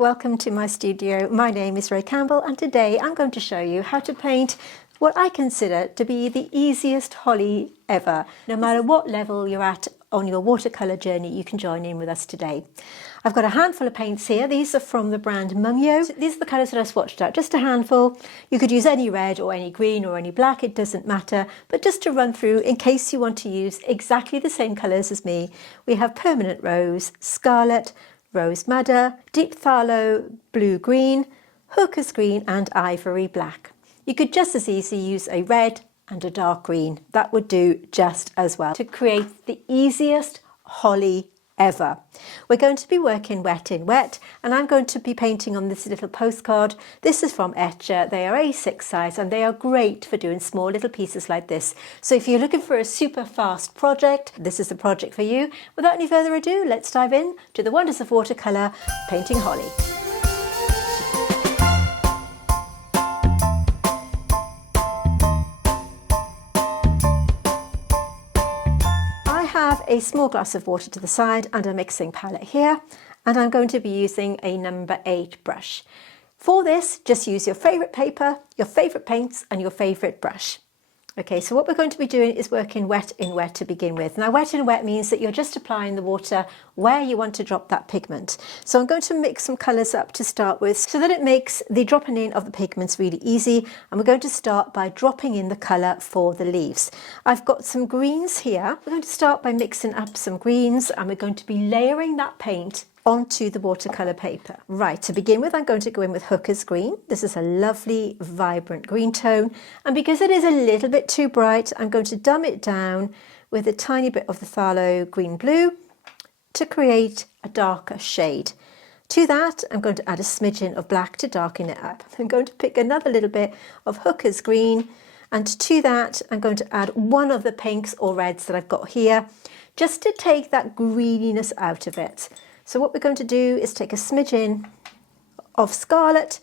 welcome to my studio. My name is Ray Campbell and today I'm going to show you how to paint what I consider to be the easiest holly ever. No matter what level you're at on your watercolour journey, you can join in with us today. I've got a handful of paints here. These are from the brand Mungyo. These are the colours that I swatched out, just a handful. You could use any red or any green or any black, it doesn't matter. But just to run through, in case you want to use exactly the same colours as me, we have Permanent Rose, Scarlet, Rose Madder, Deep Phthalo, Blue Green, Hooker's Green and Ivory Black. You could just as easily use a red and a dark green. That would do just as well to create the easiest holly ever. We're going to be working wet in wet and I'm going to be painting on this little postcard. This is from Etcher. They are A6 size and they are great for doing small little pieces like this. So if you're looking for a super fast project, this is the project for you. Without any further ado, let's dive in to the wonders of watercolour painting holly. I have a small glass of water to the side and a mixing palette here, and I'm going to be using a number 8 brush. For this, just use your favourite paper, your favourite paints and your favourite brush. Okay, so what we're going to be doing is working wet in wet to begin with. Now wet in wet means that you're just applying the water where you want to drop that pigment. So I'm going to mix some colours up to start with so that it makes the dropping in of the pigments really easy. And we're going to start by dropping in the colour for the leaves. I've got some greens here. We're going to start by mixing up some greens and we're going to be layering that paint onto the watercolour paper. Right, to begin with, I'm going to go in with Hooker's Green. This is a lovely, vibrant green tone. And because it is a little bit too bright, I'm going to dumb it down with a tiny bit of the Phthalo Green Blue to create a darker shade. To that, I'm going to add a smidgen of black to darken it up. I'm going to pick another little bit of Hooker's Green, and to that, I'm going to add one of the pinks or reds that I've got here, just to take that greeniness out of it. So what we're going to do is take a smidgen of Scarlet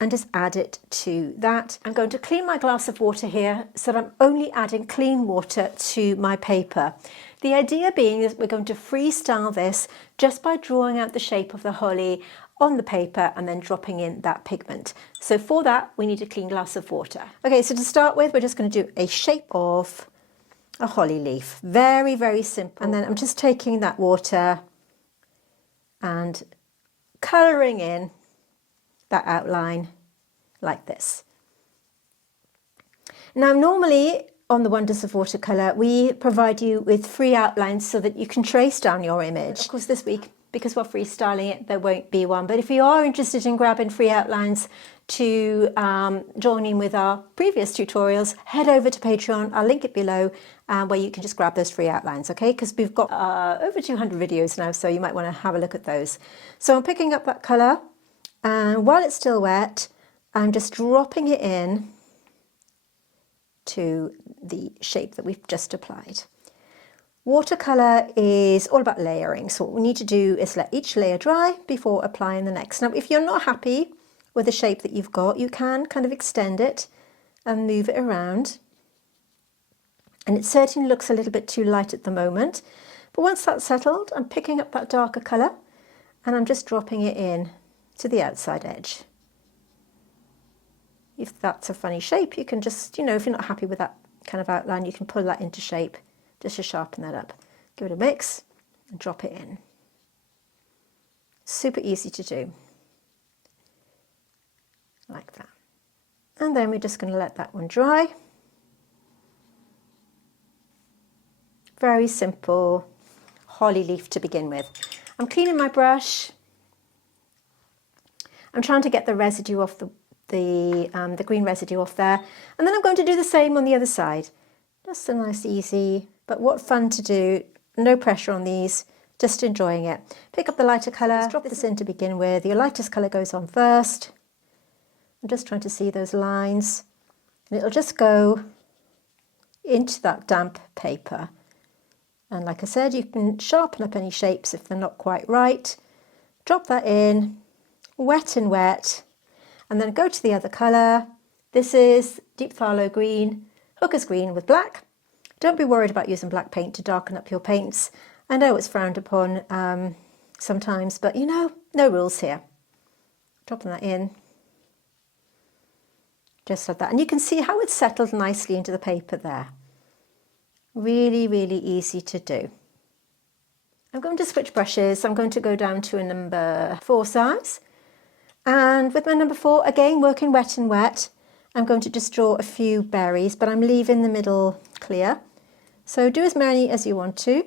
and just add it to that. I'm going to clean my glass of water here so that I'm only adding clean water to my paper. The idea being is we're going to freestyle this just by drawing out the shape of the holly on the paper and then dropping in that pigment. So for that, we need a clean glass of water. Okay, so to start with, we're just going to do a shape of a holly leaf. Very, very simple. And then I'm just taking that water and colouring in that outline like this. Now normally on the Wonders of Watercolour we provide you with free outlines so that you can trace down your image. Of course this week, because we're freestyling it, there won't be one, but if you are interested in grabbing free outlines to join in with our previous tutorials, head over to Patreon. I'll link it below where you can just grab those free outlines, okay? Because we've got over 200 videos now, so you might want to have a look at those. So I'm picking up that colour, and while it's still wet, I'm just dropping it in to the shape that we've just applied. Watercolour is all about layering, so what we need to do is let each layer dry before applying the next. Now if you're not happy with the shape that you've got, you can kind of extend it and move it around. And it certainly looks a little bit too light at the moment. But once that's settled, I'm picking up that darker colour and I'm just dropping it in to the outside edge. If that's a funny shape, you can just, you know, if you're not happy with that kind of outline, you can pull that into shape just to sharpen that up. Give it a mix and drop it in. Super easy to do. Like that. And then we're just going to let that one dry. Very simple holly leaf to begin with. I'm cleaning my brush. I'm trying to get the residue off the green residue off there. And then I'm going to do the same on the other side. Just a nice easy, but what fun to do. No pressure on these, just enjoying it. Pick up the lighter colour, let's drop this in to begin with. Your lightest colour goes on first. I'm just trying to see those lines, and it'll just go into that damp paper. And like I said, you can sharpen up any shapes if they're not quite right. Drop that in, wet and wet, and then go to the other colour. This is Deep Phthalo Green, Hooker's Green with black. Don't be worried about using black paint to darken up your paints. I know it's frowned upon sometimes, but you know, no rules here. dropping that in, just like that. And you can see how it's settled nicely into the paper there. Really, really easy to do. I'm going to switch brushes. I'm going to go down to a number 4 size. And with my number 4, again, working wet and wet, I'm going to just draw a few berries, but I'm leaving the middle clear. So do as many as you want to.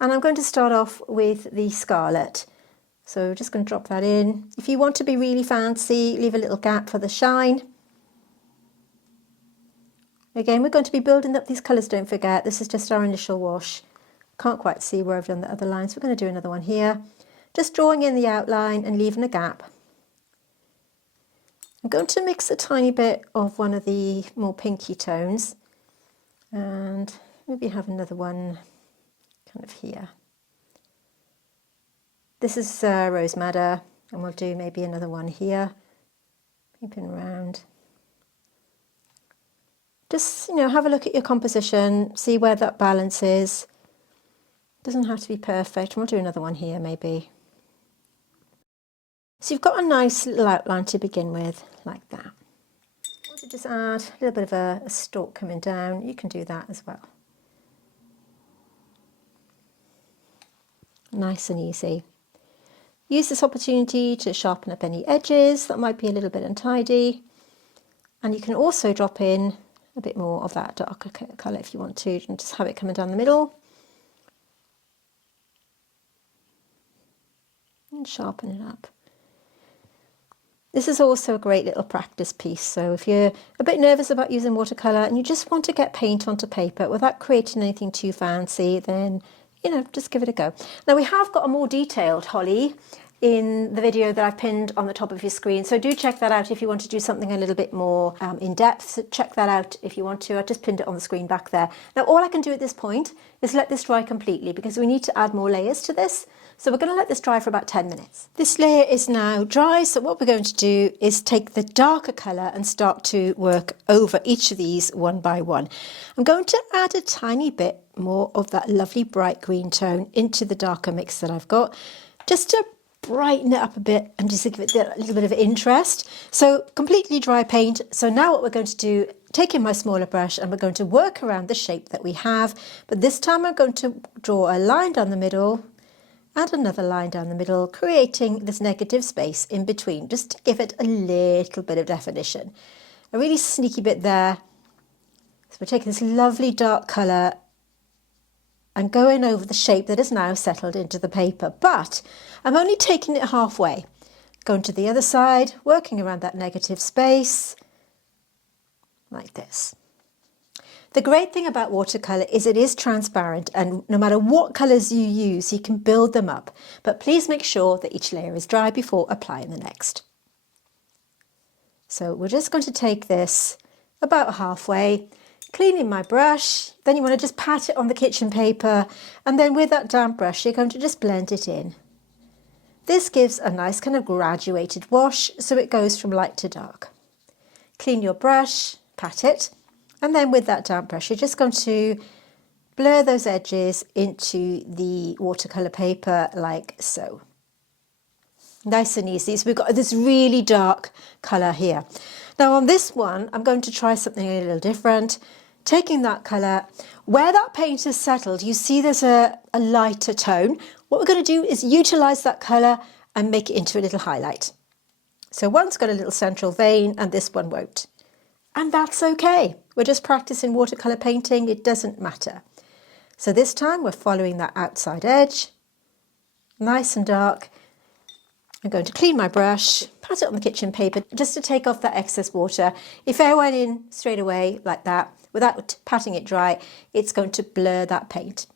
And I'm going to start off with the Scarlet. So just going to drop that in. If you want to be really fancy, leave a little gap for the shine. Again, we're going to be building up these colours, don't forget. This is just our initial wash. Can't quite see where I've done the other lines. We're going to do another one here. Just drawing in the outline and leaving a gap. I'm going to mix a tiny bit of one of the more pinky tones. And maybe have another one kind of here. This is Rose Madder, and we'll do maybe another one here. Creeping around. Just, have a look at your composition, see where that balance is. Doesn't have to be perfect. We'll do another one here maybe. So you've got a nice little outline to begin with, like that. I want to just add a little bit of a stalk coming down. You can do that as well. Nice and easy. Use this opportunity to sharpen up any edges that might be a little bit untidy. And you can also drop in a bit more of that darker colour if you want to, and just have it coming down the middle. And sharpen it up. This is also a great little practice piece, so if you're a bit nervous about using watercolour and you just want to get paint onto paper without creating anything too fancy, then just give it a go. Now we have got a more detailed holly in the video that I've pinned on the top of your screen, so do check that out if you want to do something a little bit more in depth. So check that out if you want to. I just pinned it on the screen back there. Now all I can do at this point is let this dry completely because we need to add more layers to this. So we're going to let this dry for about 10 minutes. This layer is now dry, so what we're going to do is take the darker colour and start to work over each of these one by one. I'm going to add a tiny bit more of that lovely bright green tone into the darker mix that I've got, just to brighten it up a bit and just give it a little bit of interest. So completely dry paint. So now what we're going to do, taking my smaller brush, and we're going to work around the shape that we have, but this time I'm going to draw a line down the middle, add another line down the middle, creating this negative space in between, just to give it a little bit of definition. A really sneaky bit there. So we're taking this lovely dark colour and going over the shape that is now settled into the paper, but I'm only taking it halfway. Going to the other side, working around that negative space, like this. The great thing about watercolour is it is transparent, and no matter what colours you use, you can build them up. But please make sure that each layer is dry before applying the next. So we're just going to take this about halfway, cleaning my brush. Then you want to just pat it on the kitchen paper, and then with that damp brush, you're going to just blend it in. This gives a nice kind of graduated wash, so it goes from light to dark. Clean your brush, pat it. And then with that damp brush, you're just going to blur those edges into the watercolour paper like so. Nice and easy. So we've got this really dark colour here. Now on this one, I'm going to try something a little different. Taking that colour, where that paint is settled, you see there's a lighter tone. What we're going to do is utilise that colour and make it into a little highlight. So one's got a little central vein and this one won't. And that's okay. We're just practicing watercolour painting. It doesn't matter. So this time we're following that outside edge. Nice and dark. I'm going to clean my brush, pat it on the kitchen paper just to take off that excess water. If I went in straight away like that, without patting it dry, it's going to blur that paint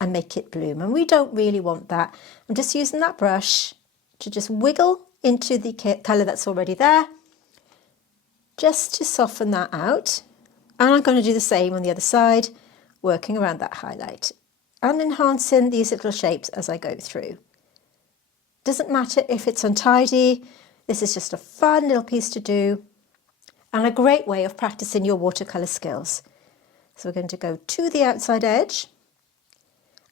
and make it bloom. And we don't really want that. I'm just using that brush to just wiggle into the colour that's already there, just to soften that out. And I'm going to do the same on the other side, working around that highlight and enhancing these little shapes as I go through. Doesn't matter if it's untidy, this is just a fun little piece to do and a great way of practicing your watercolour skills. So we're going to go to the outside edge,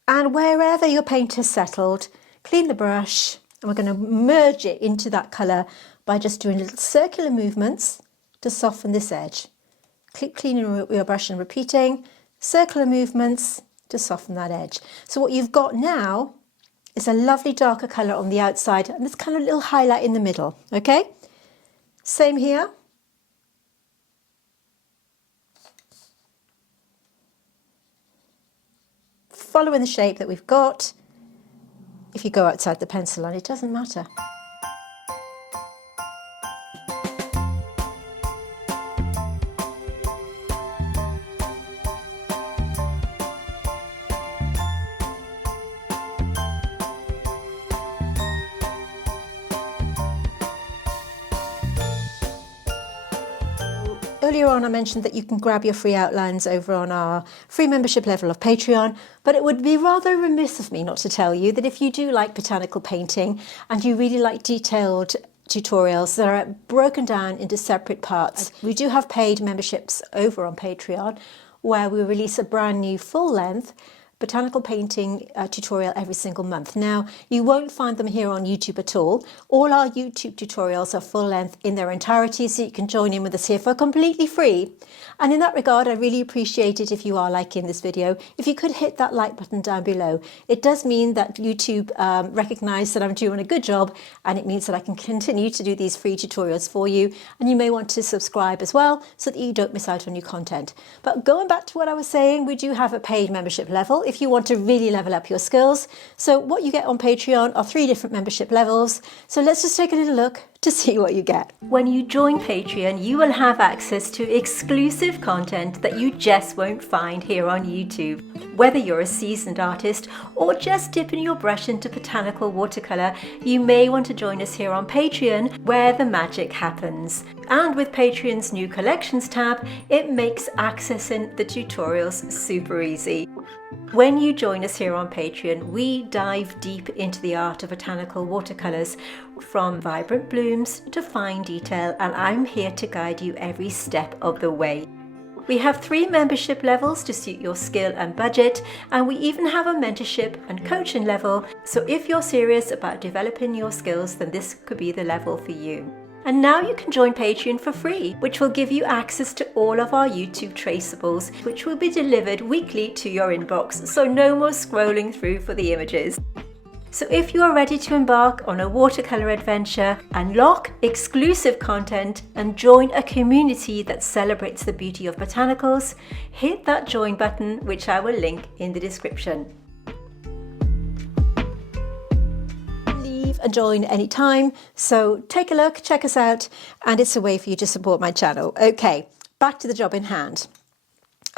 and wherever your paint has settled, clean the brush And we're going to merge it into that colour by just doing little circular movements to soften this edge. Keep cleaning your brush and repeating circular movements to soften that edge. So what you've got now is a lovely darker colour on the outside and this kind of little highlight in the middle, okay? Same here. Following the shape that we've got. If you go outside the pencil line, it doesn't matter. Earlier on I mentioned that you can grab your free outlines over on our free membership level of Patreon, but it would be rather remiss of me not to tell you that if you do like botanical painting and you really like detailed tutorials that are broken down into separate parts, we do have paid memberships over on Patreon where we release a brand new full-length botanical painting tutorial every single month. Now, you won't find them here on YouTube at all. All our YouTube tutorials are full length in their entirety, so you can join in with us here for completely free. And in that regard, I really appreciate it if you are liking this video, if you could hit that like button down below. It does mean that YouTube recognise that I'm doing a good job, and it means that I can continue to do these free tutorials for you. And you may want to subscribe as well so that you don't miss out on new content. But going back to what I was saying, we do have a paid membership level if you want to really level up your skills. So what you get on Patreon are 3 different membership levels. So let's just take a little look to see what you get. When you join Patreon, you will have access to exclusive content that you just won't find here on YouTube. Whether you're a seasoned artist or just dipping your brush into botanical watercolour, you may want to join us here on Patreon where the magic happens. And with Patreon's new collections tab, it makes accessing the tutorials super easy. When you join us here on Patreon, we dive deep into the art of botanical watercolours, from vibrant blooms to fine detail, and I'm here to guide you every step of the way. We have 3 membership levels to suit your skill and budget, and we even have a mentorship and coaching level, so if you're serious about developing your skills, then this could be the level for you. And now you can join Patreon for free, which will give you access to all of our YouTube traceables, which will be delivered weekly to your inbox, so no more scrolling through for the images. So if you are ready to embark on a watercolour adventure, unlock exclusive content and join a community that celebrates the beauty of botanicals, hit that join button, which I will link in the description. And join anytime, so take a look, check us out, and it's a way for you to support my channel. Okay, back to the job in hand.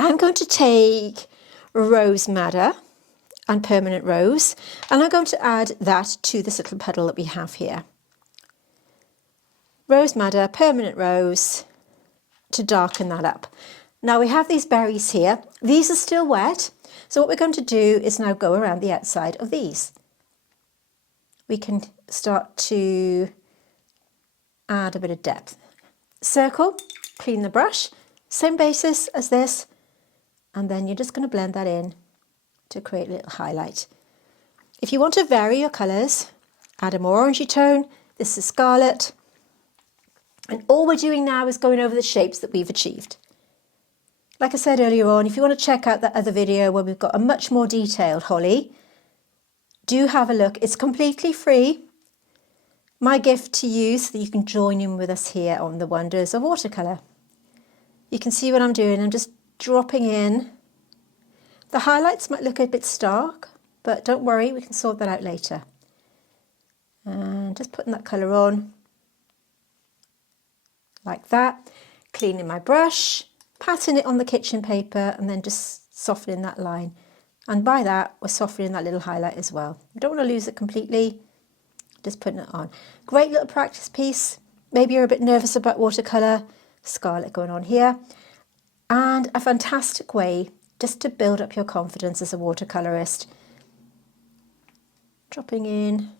I'm going to take Rose Madder and Permanent Rose, and I'm going to add that to this little puddle that we have here. Rose Madder, Permanent Rose, to darken that up. Now we have these berries here. These are still wet, so what we're going to do is now go around the outside of these. We can start to add a bit of depth. Circle, clean the brush, same basis as this, and then you're just going to blend that in to create a little highlight. If you want to vary your colours, add a more orangey tone. This is Scarlet. And all we're doing now is going over the shapes that we've achieved. Like I said earlier on, if you want to check out that other video where we've got a much more detailed holly, do have a look. It's completely free. My gift to you so that you can join in with us here on the wonders of watercolour. You can see what I'm doing. I'm just dropping in. The highlights might look a bit stark, but don't worry, we can sort that out later. And just putting that colour on like that. Cleaning my brush, patting it on the kitchen paper, and then just softening that line. And by that, we're softening that little highlight as well. We don't want to lose it completely, just putting it on. Great little practice piece. Maybe you're a bit nervous about watercolour. Scarlet going on here. And a fantastic way just to build up your confidence as a watercolourist. Dropping in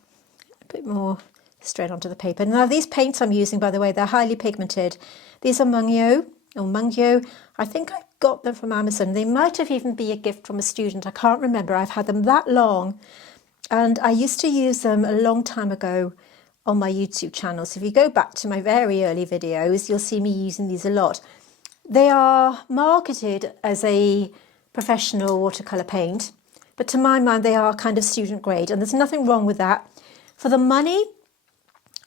a bit more straight onto the paper. Now these paints I'm using, by the way, they're highly pigmented. These are Mungyo. I think I got them from Amazon. They might have even been a gift from a student. I can't remember. I've had them that long and I used to use them a long time ago on my YouTube channel. So if you go back to my very early videos, you'll see me using these a lot. They are marketed as a professional watercolour paint, but to my mind they are kind of student grade, and there's nothing wrong with that. For the money,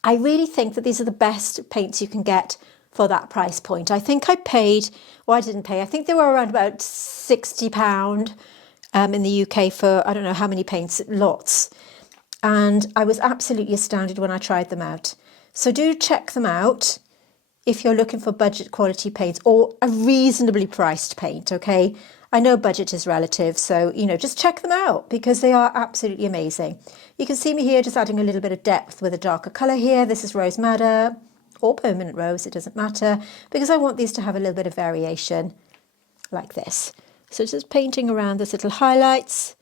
I really think that these are the best paints you can get for that price point. I think I paid, well, I didn't pay, I think they were around about £60 in the UK for I don't know how many paints, lots. And I was absolutely astounded when I tried them out. So do check them out if you're looking for budget quality paints or a reasonably priced paint, okay? I know budget is relative, so, you know, just check them out because they are absolutely amazing. You can see me here just adding a little bit of depth with a darker colour here. This is Rose Madder or Permanent Rose, it doesn't matter, because I want these to have a little bit of variation like this. So just painting around those little highlights.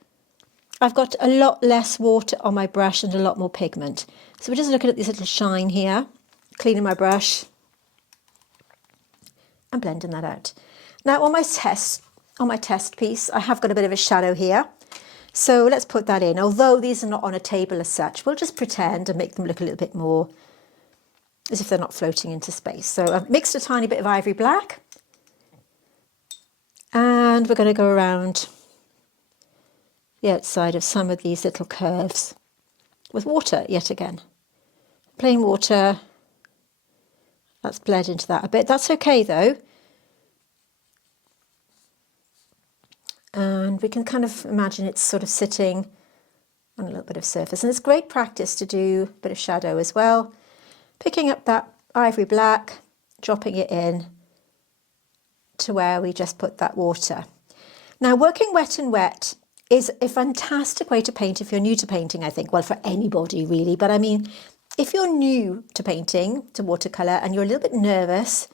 I've got a lot less water on my brush and a lot more pigment. So we're just looking at this little shine here, cleaning my brush and blending that out. Now on my test piece, I have got a bit of a shadow here. So let's put that in. Although these are not on a table as such, we'll just pretend and make them look a little bit more as if they're not floating into space. So I've mixed a tiny bit of Ivory Black. And we're going to go around the outside of some of these little curves with water yet again. Plain water. That's bled into that a bit. That's okay though. And we can kind of imagine it's sort of sitting on a little bit of surface. And it's great practice to do a bit of shadow as well. Picking up that Ivory Black, dropping it in to where we just put that water. Now working wet and wet is a fantastic way to paint if you're new to painting, I think. Well, for anybody really, but I mean, if you're new to painting, to watercolour, and you're a little bit nervous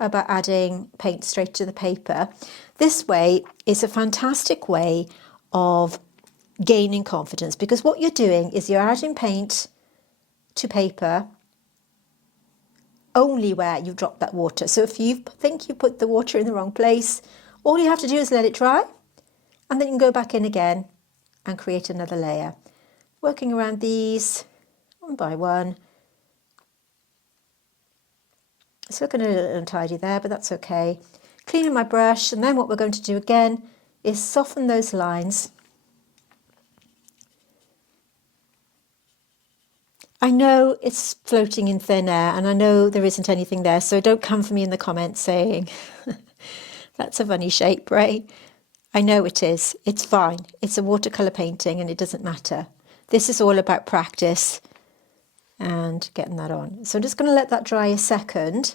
about adding paint straight to the paper, this way is a fantastic way of gaining confidence, because what you're doing is you're adding paint to paper only where you've dropped that water. So if you think you put the water in the wrong place, all you have to do is let it dry, and then you can go back in again and create another layer. Working around these one by one. It's looking a little untidy there, but that's okay. Cleaning my brush, and then what we're going to do again is soften those lines. I know it's floating in thin air, and I know there isn't anything there, so don't come for me in the comments saying, that's a funny shape, right? I know it is. It's fine. It's a watercolour painting and it doesn't matter. This is all about practice and getting that on. So I'm just going to let that dry a second.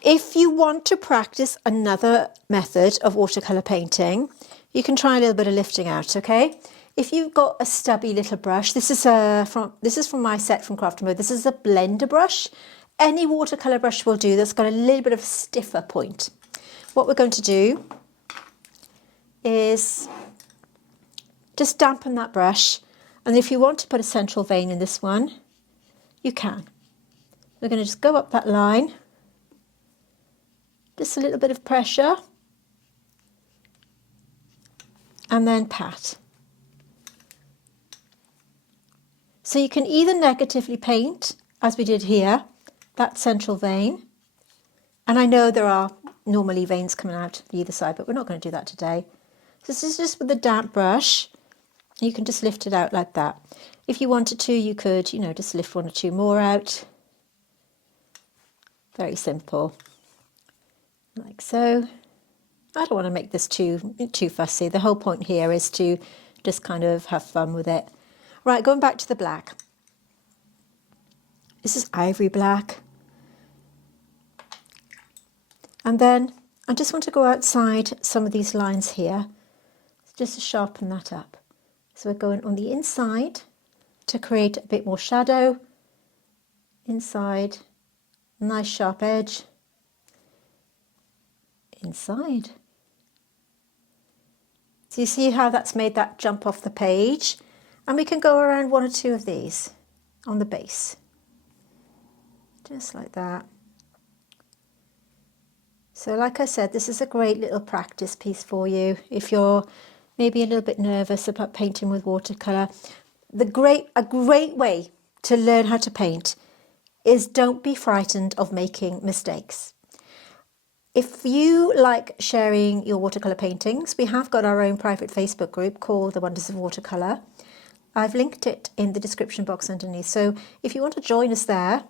If you want to practice another method of watercolour painting, you can try a little bit of lifting out, okay? If you've got a stubby little brush, this is from my set from Craft Mode. This is a blender brush. Any watercolour brush will do that's got a little bit of a stiffer point. What we're going to do is just dampen that brush, and if you want to put a central vein in this one, you can. We're going to just go up that line, just a little bit of pressure, and then pat. So you can either negatively paint, as we did here, that central vein, and I know there are normally veins coming out either side, but we're not going to do that today. So this is just with a damp brush. You can just lift it out like that. If you wanted to, you could, you know, just lift one or two more out. Very simple, like so. I don't want to make this too fussy. The whole point here is to just kind of have fun with it. Right, going back to the black. This is Ivory Black. And then I just want to go outside some of these lines here, just to sharpen that up. So we're going on the inside to create a bit more shadow. Inside, nice sharp edge. Inside. So you see how that's made that jump off the page? And we can go around one or two of these on the base. Just like that. So like I said, this is a great little practice piece for you if you're maybe a little bit nervous about painting with watercolour, a great way to learn how to paint is don't be frightened of making mistakes. If you like sharing your watercolour paintings, we have got our own private Facebook group called The Wonders of Watercolour. I've linked it in the description box underneath. So if you want to join us there,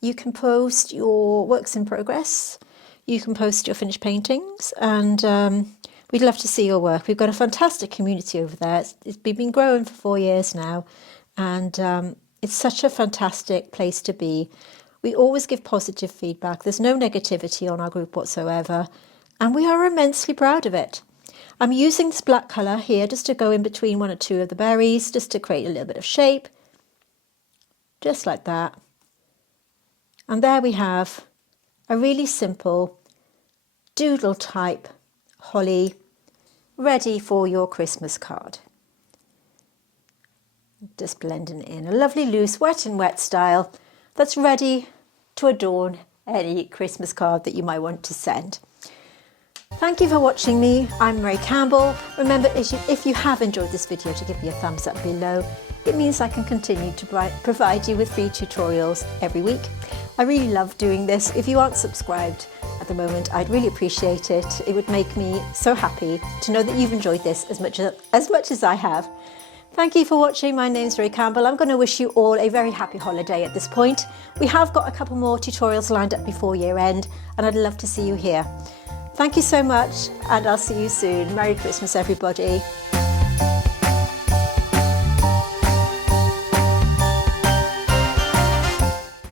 you can post your works in progress, you can post your finished paintings, and we'd love to see your work. We've got a fantastic community over there. It's been growing for 4 years now, and it's such a fantastic place to be. We always give positive feedback. There's no negativity on our group whatsoever, and we are immensely proud of it. I'm using this black colour here just to go in between 1 or 2 of the berries, just to create a little bit of shape, just like that. And there we have a really simple doodle type holly ready for your Christmas card. Just blending it in, a lovely loose wet and wet style that's ready to adorn any Christmas card that you might want to send. Thank you for watching me. I'm Mary Campbell. Remember, if you have enjoyed this video, to give me a thumbs up below. It means I can continue to provide you with free tutorials every week. I really love doing this. If you aren't subscribed at the moment, I'd really appreciate it. It would make me so happy to know that you've enjoyed this as much as I have. Thank you for watching. My name's Mary Campbell. I'm going to wish you all a very happy holiday at this point. We have got a couple more tutorials lined up before year end, and I'd love to see you here. Thank you so much, and I'll see you soon. Merry Christmas, everybody.